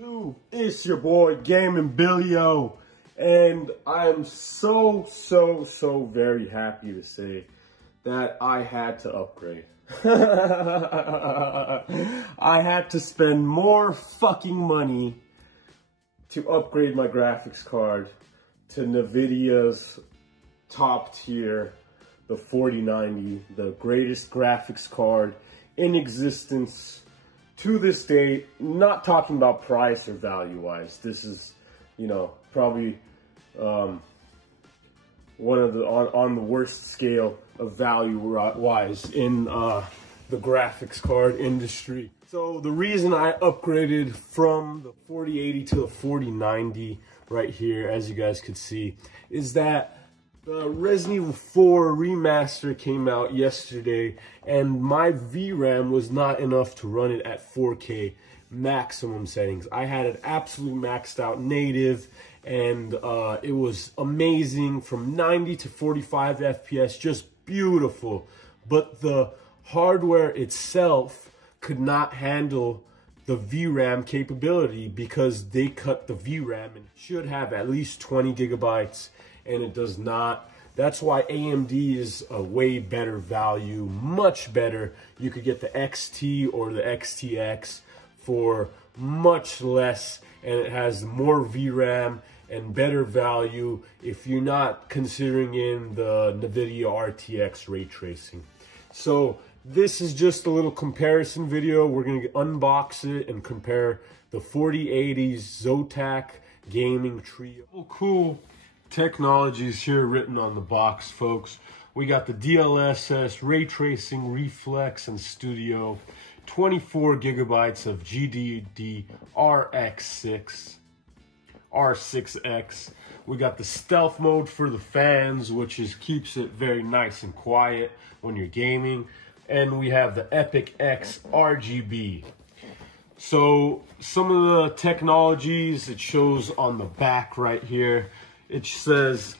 YouTube, it's your boy Gaming Billio, and I'm so very happy to say that I had to upgrade. I had to spend more fucking money to upgrade my graphics card to NVIDIA's top tier, the 4090, the greatest graphics card in existence to this day. Not talking about price or value wise. This is, you know, probably one of the on the worst scale of value wise in the graphics card industry. So the reason I upgraded from the 4080 to the 4090 right here, as you guys could see, is that the Resident Evil 4 Remaster came out yesterday, and my VRAM was not enough to run it at 4K maximum settings. I had it absolutely maxed out native, and it was amazing from 90 to 45 FPS, just beautiful. But the hardware itself could not handle the VRAM capability because they cut the VRAM and it should have at least 20 gigabytes. And it does not. That's why AMD is a way better value, much better. You could get the XT or the XTX for much less, and it has more VRAM and better value if you're not considering in the NVIDIA RTX ray tracing. So this is just a little comparison video. We're going to unbox it and compare the 4080's Zotac Gaming Trio. Oh, cool technologies here written on the box, folks. We got the DLSS, ray tracing, reflex, and studio. 24 gigabytes of R6X. We got the stealth mode for the fans, which keeps it very nice and quiet when you're gaming. And we have the Epic X RGB. So some of the technologies it shows on the back right here. It shows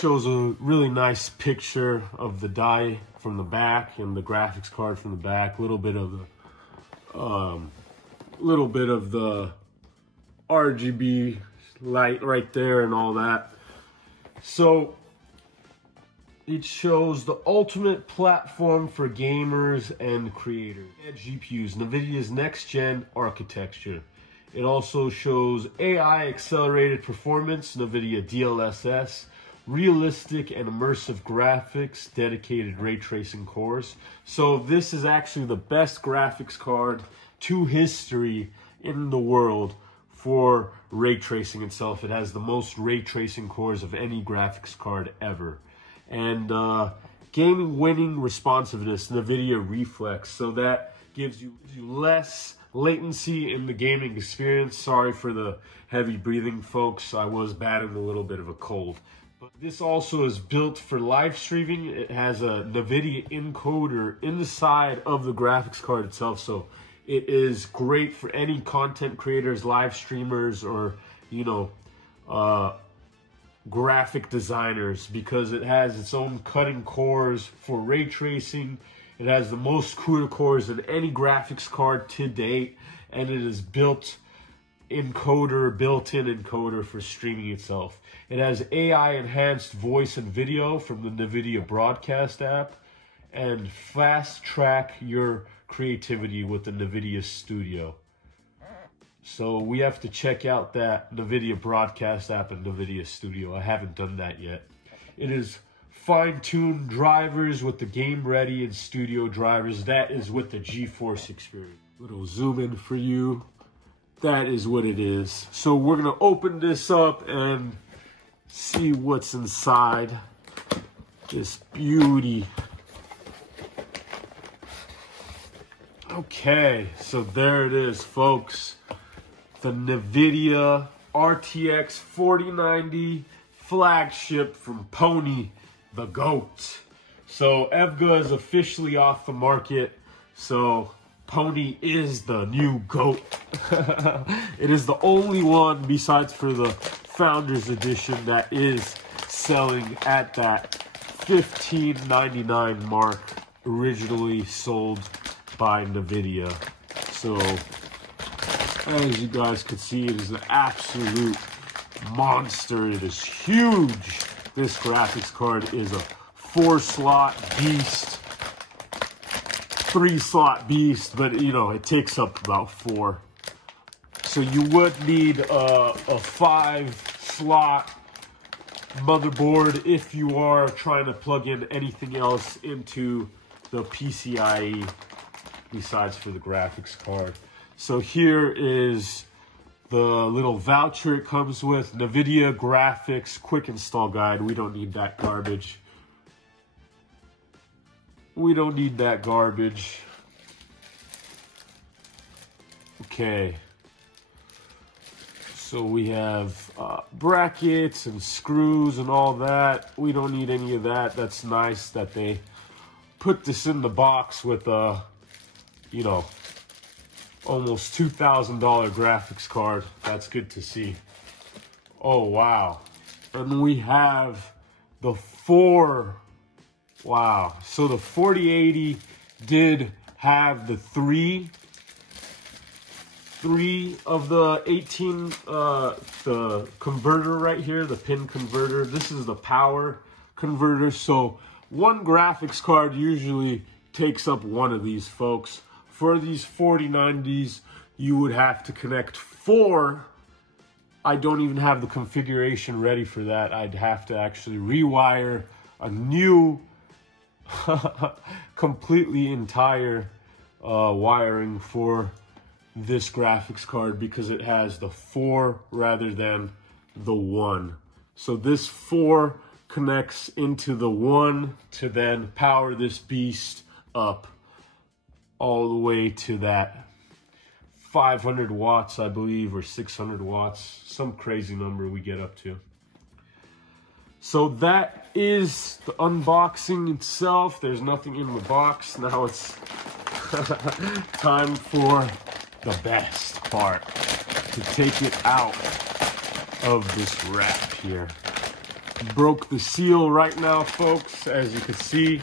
a really nice picture of the die from the back and the graphics card from the back. Little bit of the RGB light right there and all that. So it shows the ultimate platform for gamers and creators. Edge GPUs, NVIDIA's next-gen architecture. It also shows AI accelerated performance, NVIDIA DLSS, realistic and immersive graphics, dedicated ray tracing cores. So this is actually the best graphics card to history in the world for ray tracing itself. It has the most ray tracing cores of any graphics card ever. And gaming winning responsiveness, NVIDIA Reflex. So that gives you less latency in the gaming experience. Sorry for the heavy breathing, folks. I was battling a little bit of a cold. But this also is built for live streaming. It has a NVIDIA encoder inside of the graphics card itself. So it is great for any content creators, live streamers, or, you know, graphic designers, because it has its own cutting cores for ray tracing. It has the most CUDA cores in any graphics card to date, and it is built-in encoder for streaming itself. It has AI-enhanced voice and video from the NVIDIA Broadcast app, and fast-track your creativity with the NVIDIA Studio. So we have to check out that NVIDIA Broadcast app and NVIDIA Studio. I haven't done that yet. It is fine-tuned drivers with the game ready and studio drivers. That is with the GeForce experience. Little zoom in for you. That is what it is. So we're gonna open this up and see what's inside this beauty. Okay, so there it is, folks. The NVIDIA RTX 4090 flagship from Pony, the GOAT. So EVGA is officially off the market, so Pony is the new GOAT. It is the only one besides for the Founders Edition that is selling at that $15.99 mark, originally sold by NVIDIA. So As you guys can see, it is an absolute monster. It is huge. This graphics card is a 4-slot beast, 3-slot beast, but you know, it takes up about 4. So you would need a 5-slot motherboard if you are trying to plug in anything else into the PCIe besides for the graphics card. So here is the little voucher it comes with. NVIDIA Graphics Quick Install Guide. We don't need that garbage. We don't need that garbage. Okay. So we have brackets and screws and all that. We don't need any of that. That's nice that they put this in the box with a, you know, almost $2,000 graphics card. That's good to see. Oh, wow. And we have the 4. Wow. So the 4080 did have the 3 of the 18, the converter right here, the pin converter. This is the power converter. So one graphics card usually takes up one of these, folks. For these 4090s, you would have to connect 4. I don't even have the configuration ready for that. I'd have to actually rewire a new, completely entire wiring for this graphics card because it has the 4 rather than the 1. So this 4 connects into the 1 to then power this beast up all the way to that 500 watts, I believe, or 600 watts, some crazy number we get up to. So that is the unboxing itself. There's nothing in the box. Now it's time for the best part, to take it out of this wrap here. Broke the seal right now, folks, as you can see,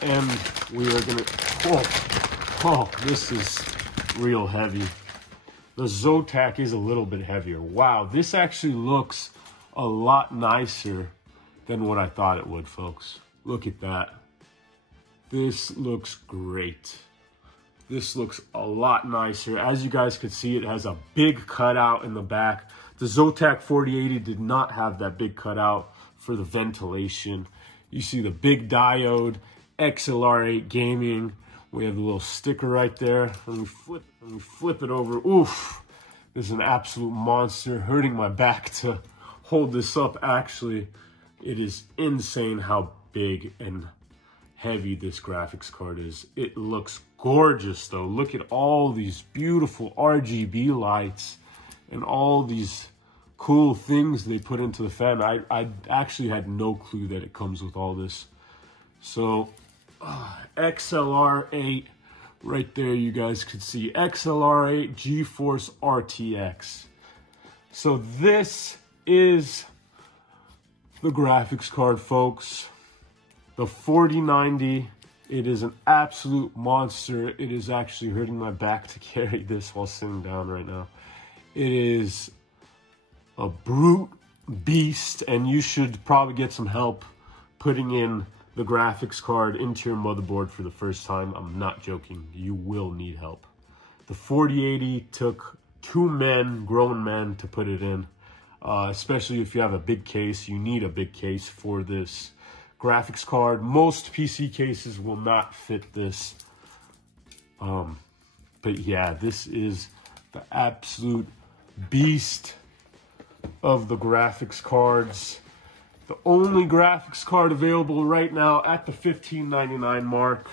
and we are gonna, oh, this is real heavy. The Zotac is a little bit heavier. Wow, this actually looks a lot nicer than what I thought it would, folks. Look at that. This looks great. This looks a lot nicer. As you guys can see, it has a big cutout in the back. The Zotac 4080 did not have that big cutout for the ventilation. You see the big diode, XLR8 gaming. We have a little sticker right there. And we flip it over. Oof, this is an absolute monster. Hurting my back to hold this up. Actually, it is insane how big and heavy this graphics card is. It looks gorgeous though. Look at all these beautiful RGB lights and all these cool things they put into the fan. I actually had no clue that it comes with all this. So XLR8 right there, you guys could see XLR8 GeForce RTX. So this is the graphics card, folks. The 4090, it is an absolute monster. It is actually hurting my back to carry this while sitting down right now. It is a brute beast, and you should probably get some help putting in the graphics card into your motherboard for the first time. I'm not joking. You will need help. The 4080 took 2 men, grown men, to put it in. Especially if you have a big case, you need a big case for this graphics card. Most PC cases will not fit this. But yeah, this is the absolute beast of the graphics cards. The only graphics card available right now at the $15.99 mark.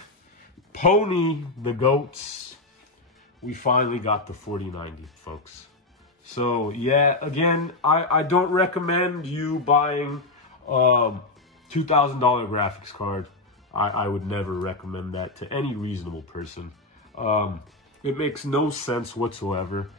Pony the goats. We finally got the 4090, folks. So yeah, again, I don't recommend you buying $2,000 graphics card. I would never recommend that to any reasonable person. It makes no sense whatsoever.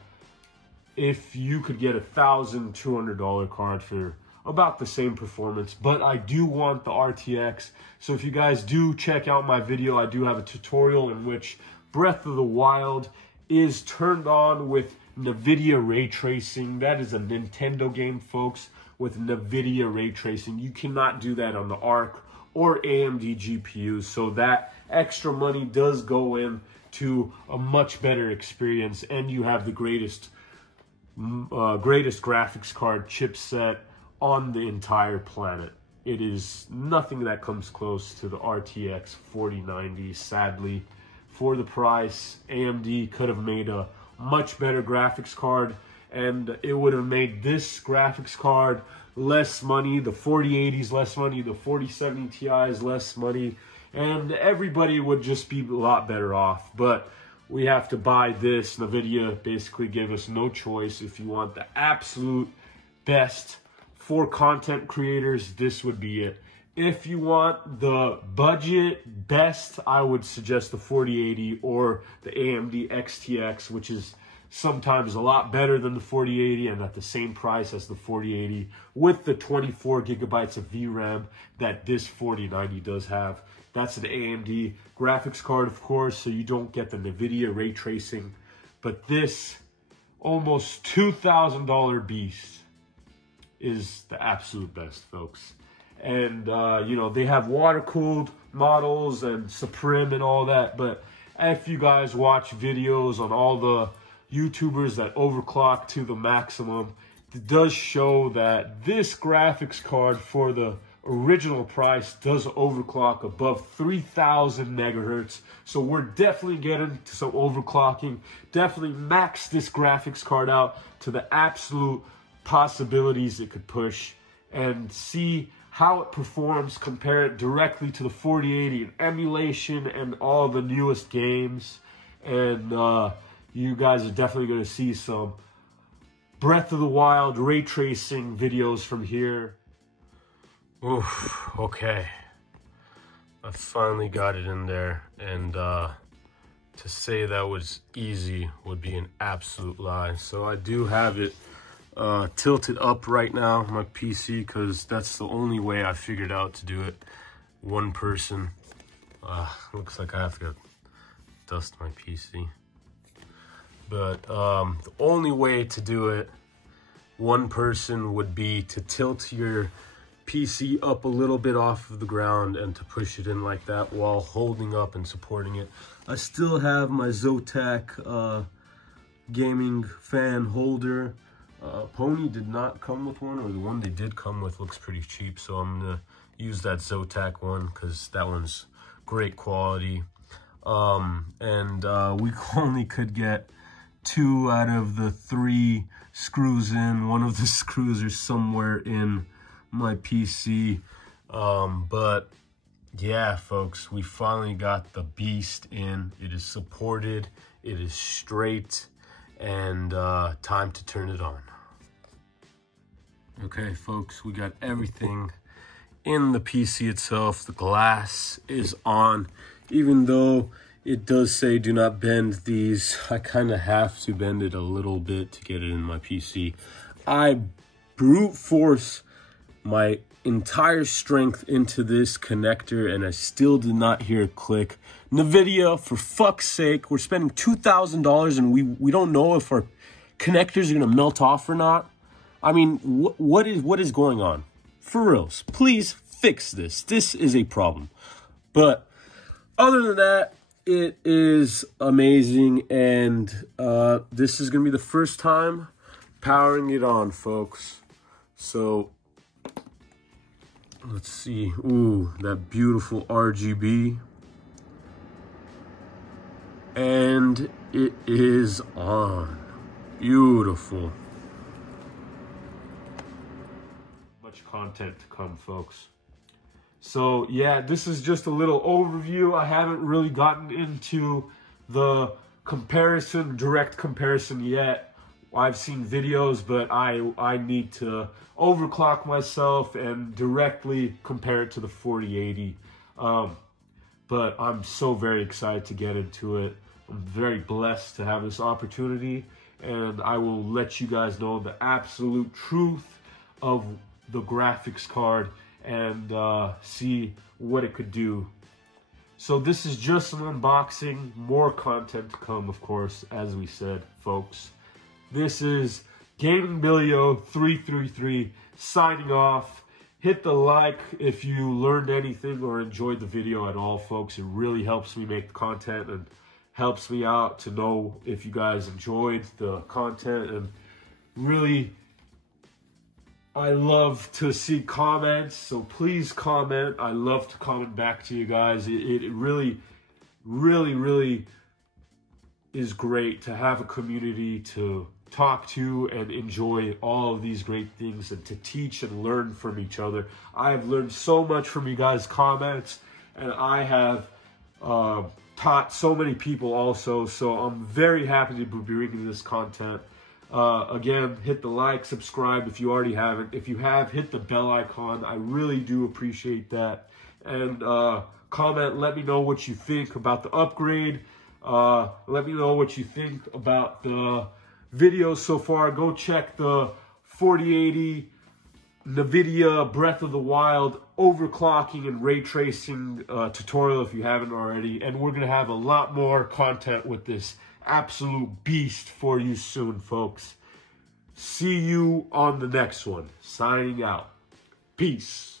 If you could get a $1,200 card for about the same performance, but I do want the RTX. So if you guys do check out my video, I do have a tutorial in which Breath of the Wild is turned on with NVIDIA ray tracing. That is a Nintendo game, folks, with NVIDIA ray tracing. You cannot do that on the ARC or AMD GPUs. So that extra money does go in to a much better experience, and you have the greatest graphics card chipset on the entire planet. It is nothing that comes close to the RTX 4090. Sadly, for the price, AMD could have made a much better graphics card, and it would have made this graphics card less money, the 4080s less money, the 4070 Ti's less money, and everybody would just be a lot better off. But we have to buy this. NVIDIA basically gave us no choice. If you want the absolute best for content creators, this would be it. If you want the budget best, I would suggest the 4080 or the AMD XTX, which is sometimes a lot better than the 4080 and at the same price as the 4080 with the 24 gigabytes of VRAM that this 4090 does have. That's an AMD graphics card, of course, so you don't get the NVIDIA ray tracing. But this almost $2,000 beast is the absolute best, folks. And, you know, they have water-cooled models and Supreme and all that. But if you guys watch videos on all the YouTubers that overclock to the maximum, it does show that this graphics card for the original price does overclock above 3000 megahertz. So we're definitely getting to some overclocking. Definitely max this graphics card out to the absolute possibilities it could push, and see how it performs, compare it directly to the 4080 and emulation and all the newest games. And you guys are definitely going to see some Breath of the Wild ray tracing videos from here. Oof, okay. I finally got it in there, and to say that was easy would be an absolute lie. So I do have it tilted up right now, my PC, because that's the only way I figured out to do it. One person. Looks like I have to dust my PC. But the only way to do it, one person, would be to tilt your PC up a little bit off of the ground and to push it in like that while holding up and supporting it. I still have my Zotac gaming fan holder. Pony did not come with one, or the one they did come with looks pretty cheap, so I'm gonna use that Zotac one because that one's great quality. We only could get 2 out of the 3 screws in. One of the screws is somewhere in my PC, but yeah, folks, we finally got the beast in. It is supported, it is straight, and time to turn it on. Okay, folks, we got everything in the PC itself. The glass is on, even though it does say do not bend these. I kind of have to bend it a little bit to get it in my PC. I brute force my entire strength into this connector, and I still did not hear a click. NVIDIA, for fuck's sake, we're spending $2,000 and we don't know if our connectors are gonna melt off or not. I mean, what is going on? For reals, please fix this. This is a problem. But other than that, it is amazing, and this is gonna be the first time powering it on, folks. So let's see. Ooh, that beautiful RGB. And it is on. Beautiful. Much content to come, folks. So yeah, this is just a little overview. I haven't really gotten into the comparison, direct comparison yet. I've seen videos, but I need to overclock myself and directly compare it to the 4080. But I'm so very excited to get into it. I'm very blessed to have this opportunity, and I will let you guys know the absolute truth of the graphics card and see what it could do. So this is just an unboxing. More content to come, of course, as we said, folks. This is Gaming Bilio 333 signing off. Hit the like if you learned anything or enjoyed the video at all, folks. It really helps me make the content and helps me out to know if you guys enjoyed the content. And really, I love to see comments, so please comment. I love to comment back to you guys. It really, really, really is great to have a community to talk to and enjoy all of these great things and to teach and learn from each other. I have learned so much from you guys' comments, and I have taught so many people also, so I'm very happy to be bringing this content. Again, hit the like, subscribe if you already haven't. If you have, hit the bell icon. I really do appreciate that. And comment, let me know what you think about the upgrade. Let me know what you think about the videos so far. Go check the 4080 NVIDIA Breath of the Wild overclocking and ray tracing tutorial if you haven't already. And we're going to have a lot more content with this absolute beast for you soon, folks. See you on the next one. Signing out. Peace.